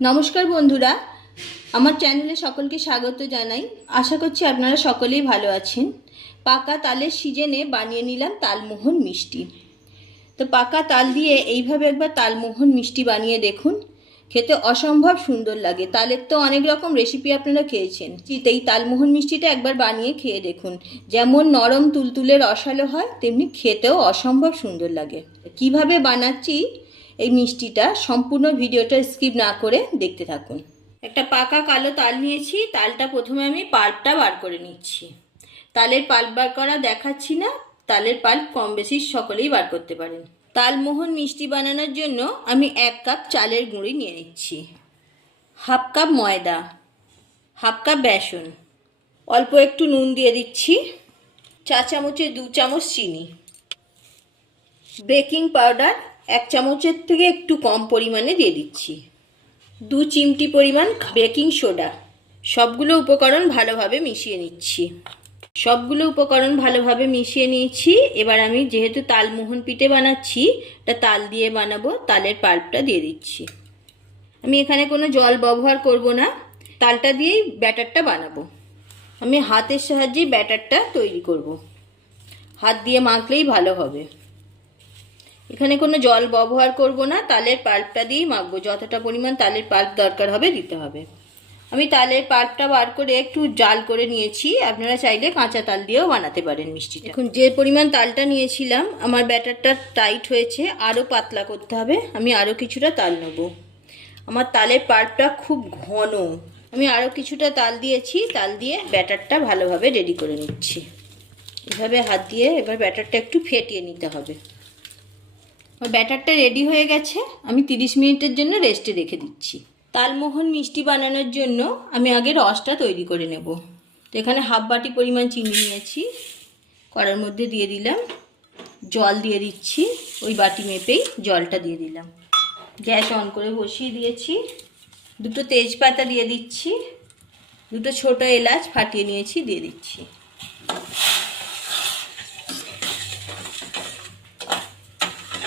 নমস্কার বন্ধুরা, আমার চ্যানেলে সকলকে স্বাগত জানাই। আশা করছি আপনারা সকলেই ভালো আছেন। পাকা তালের সিজনে বানিয়ে নিলাম তালমোহন মিষ্টি। তো পাকা তাল দিয়ে এইভাবে একবার তালমোহন মিষ্টি বানিয়ে দেখুন, খেতে অসম্ভব সুন্দর লাগে। তালের তো অনেক রকম রেসিপি আপনারা খেয়েছেন, এই তালমোহন মিষ্টিটা একবার বানিয়ে খেয়ে দেখুন। যেমন নরম তুলতুলে রসালো হয়, তেমনি খেতেও অসম্ভব সুন্দর লাগে। কিভাবে বানাচ্ছি এই মিষ্টিটা, সম্পূর্ণ ভিডিওটা স্কিপ না করে দেখতে থাকুন। একটা পাকা কালো তাল নিয়েছি। তালটা প্রথমে আমি পাল্পটা বার করে নিচ্ছি। তালের পাল্প বার করা দেখাচ্ছি না, তালের পাল্প কম বেশি সকলেই বার করতে পারেন। তালমোহন মিষ্টি বানানোর জন্য আমি 1 কাপ চালের গুঁড়ি নিয়ে নিচ্ছি, 1/2 কাপ ময়দা, 1/2 কাপ বেসন, অল্প একটু নুন দিয়ে দিচ্ছি, 4 চামচে 2 চামচ চিনি, বেকিং পাউডার 1 চামচের থেকে একটু কম পরিমাণে দিয়ে দিচ্ছি, 2 চিমটি পরিমাণ বেকিং সোডা। সবগুলো উপকরণ ভালোভাবে মিশিয়ে নিচ্ছি। নিয়েছি। এবার আমি যেহেতু তালমোহন পিঠে বানাচ্ছি, এটা তাল দিয়ে বানাবো, তালের পাল্পটা দিয়ে দিচ্ছি। আমি এখানে কোনো জল ব্যবহার করব না, তালটা দিয়েই ব্যাটারটা বানাবো। আমি হাতের সাহায্যেই ব্যাটারটা তৈরি করব, হাত দিয়ে মাখলেই ভালো হবে। এখানে কোনো জল ব্যবহার করব না, তালের পাল্পটা দিয়েই মাখবো। যতটা পরিমাণ তালের পাল্প দরকার হবে দিতে হবে। আমি তালের পাল্পটা বার করে একটু জাল করে নিয়েছি। আপনারা চাইলে কাঁচা তাল দিয়েও বানাতে পারেন মিষ্টিটা। এখন যে পরিমাণ তালটা নিয়েছিলাম, আমার ব্যাটারটা টাইট হয়েছে, আরও পাতলা করতে হবে। আমি আরও কিছুটা তাল নেব। আমার তালের পাল্পটা খুব ঘন। আমি আরও কিছুটা তাল দিয়েছি। তাল দিয়ে ব্যাটারটা ভালোভাবে রেডি করে নিচ্ছি। এভাবে হাত দিয়ে এবার ব্যাটারটা একটু ফেটিয়ে নিতে হবে। ব্যাটারটা রেডি হয়ে গেছে। আমি 30 মিনিটের জন্য রেস্টে রেখে দিচ্ছি। তালমোহন মিষ্টি বানানোর জন্য আমি আগে রসটা তৈরি করে নেব। তো এখানে 1/2 বাটি পরিমাণ চিনি নিয়েছি, কড়ার মধ্যে দিয়ে দিলাম, জল দিয়ে দিচ্ছি, ওই বাটি মেপেই জলটা দিয়ে দিলাম। গ্যাস অন করে বসিয়ে দিয়েছি। 2টো তেজপাতা দিয়ে দিচ্ছি, 2টো ছোটো এলাচ ফাটিয়ে নিয়েছি দিয়ে দিচ্ছি।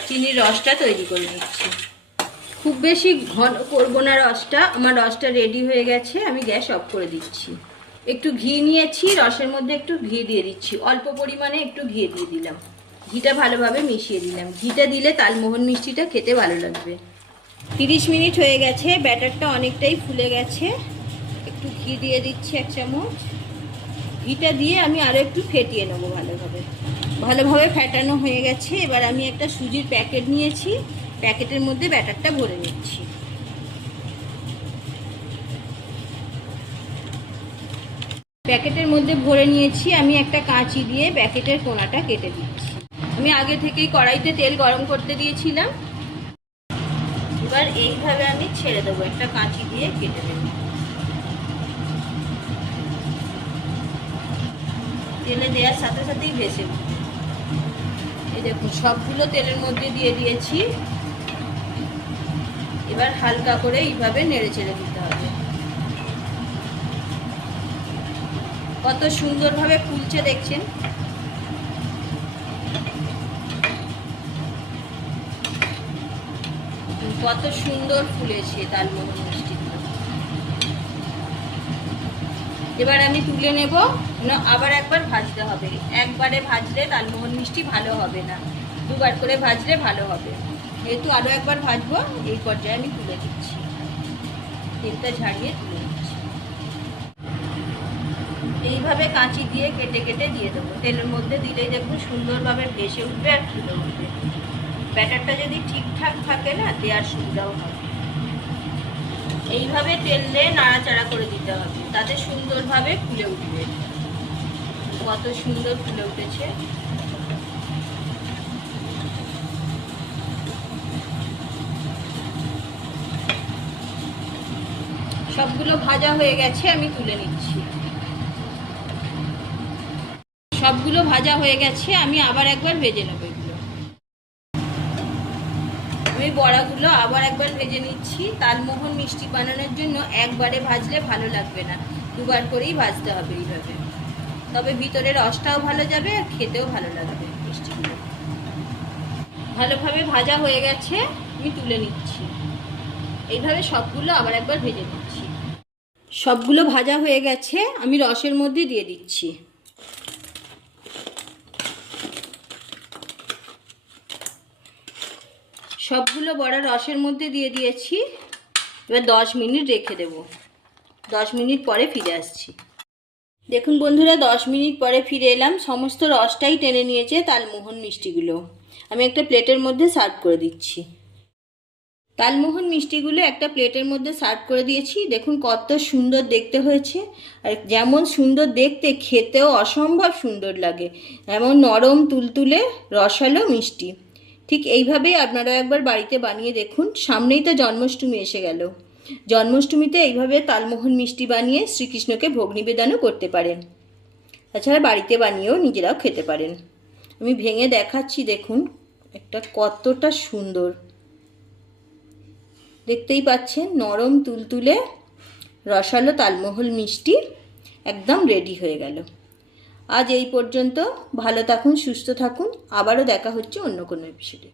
চিনির রসটা তৈরি করে নিচ্ছি। খুব বেশি ঘন করব না রসটা। আমার রসটা রেডি হয়ে গেছে, আমি গ্যাস অফ করে দিচ্ছি। একটু ঘি নিয়েছি, রসের মধ্যে একটু ঘি দিয়ে দিচ্ছি, অল্প পরিমাণে একটু ঘি দিয়ে দিলাম। ঘিটা ভালোভাবে মিশিয়ে দিলাম। ঘিটা দিলে তালমোহন মিষ্টিটা খেতে ভালো লাগবে। 30 মিনিট হয়ে গেছে, ব্যাটারটা অনেকটাই ফুলে গেছে। একটু ঘি দিয়ে দিচ্ছি 1 চামচ। ঘিটা দিয়ে আমি আরও একটু ফেটিয়ে নেবো ভালোভাবে ফেটানো হয়ে গেছে। এবার আমি একটা সুজির প্যাকেট নিয়েছি, প্যাকেটের মধ্যে ব্যাটারটা ভরে নিচ্ছি। প্যাকেটের মধ্যে ভরে নিয়েছি। আমি একটা কাঁচি দিয়ে প্যাকেটের কোণাটা কেটে দিচ্ছি। আমি আগে থেকেই কড়াইতে তেল গরম করতে দিয়েছিলাম। এবার এইভাবে আমি ছেড়ে দেবো, একটা কাঁচি দিয়ে কেটে দেবো। তেলে দেওয়ার সাথে সাথেই ভেসে উঠবে। এই দেখুন, সবগুলো তেলের মধ্যে দিয়ে দিয়েছি। এবার হালকা করে এইভাবে নেড়ে চেড়ে দিতে হবে। কত সুন্দরভাবে ফুলছে দেখছেন। কত সুন্দর ফুলেছে তালমোহন মিষ্টিগুলো। এবার আমি তুলে নেব। আবার একবার ভাজতে হবে। একবারে ভাজলে তালমোহন মিষ্টি ভালো হবে না, 2বার করে ভাজলে ভালো হবে। যেহেতু আরও একবার ভাজবো, এই পর্যায়ে আমি তুলে দিচ্ছি। তেলটা ঝাড়িয়ে তুলে দিচ্ছি। এইভাবে কাঁচি দিয়ে কেটে কেটে দিয়ে দেবো। তেলের মধ্যে দিলেই দেখুন সুন্দরভাবে ভেসে উঠবে আর ফুলে উঠবে। ব্যাটারটা যদি ঠিকঠাক থাকে না, দেওয়ার সুবিধাও হবে। এইভাবে তেলে নাড়াচাড়া করে দিতে হবে, তাতে সুন্দরভাবে ফুলে উঠবে। কত সুন্দর ফুলে উঠেছে। সবগুলো ভাজা হয়ে গেছে, আমি তুলে নিচ্ছি। সবগুলো ভাজা হয়ে গেছে, আমি আবার একবার ভেজে নেব। আমি বড়াগুলো আবার একবার ভেজে নিচ্ছি। তালমোহন মিষ্টি বানানোর জন্য একবারে ভাজলে ভালো লাগবে না, 2বার করেই ভাজতে হবে এইভাবে। তবে ভিতরে রসটাও ভালো যাবে আর খেতেও ভালো লাগবে মিষ্টিগুলো। ভালোভাবে ভাজা হয়ে গেছে, আমি তুলে নিচ্ছি। এইভাবে সবগুলো আবার একবার ভেজে দিচ্ছি। সবগুলো ভাজা হয়ে গেছে, আমি রসের মধ্যে দিয়ে দিচ্ছি। সবগুলো বড়া রসের মধ্যে দিয়ে দিয়েছি। এবার 10 মিনিট রেখে দেব। 10 মিনিট পরে ফিরে আসছি। দেখুন বন্ধুরা, 10 মিনিট পরে ফিরে এলাম। সমস্ত রসটাই টেনে নিয়েছে তালমোহন মিষ্টিগুলো। আমি একটা প্লেটের মধ্যে সার্ভ করে দিচ্ছি। তালমোহন মিষ্টিগুলো একটা প্লেটের মধ্যে সার্ভ করে দিয়েছি। দেখুন কত সুন্দর দেখতে হয়েছে, আর যেমন সুন্দর দেখতে খেতেও অসম্ভব সুন্দর লাগে। এমন নরম তুলতুলে রসালো মিষ্টি। ঠিক এইভাবেই আপনারা একবার বাড়িতে বানিয়ে দেখুন। সামনেই তো জন্মাষ্টমী এসে গেল। জন্মাষ্টমীতে এইভাবে তালমোহন মিষ্টি বানিয়ে শ্রীকৃষ্ণকে ভোগ নিবেদনও করতে পারেন। তাছাড়া বাড়িতে বানিয়েও নিজেরাও খেতে পারেন। আমি ভেঙে দেখাচ্ছি, দেখুন একটা কতটা সুন্দর দেখতেই পাচ্ছেন। নরম তুলতুলে রসালো তালমোহন মিষ্টি একদম রেডি হয়ে গেল। আজ এই পর্যন্ত। ভালো থাকুন, সুস্থ থাকুন। আবারও দেখা হচ্ছে অন্য কোনো এপিসোডে।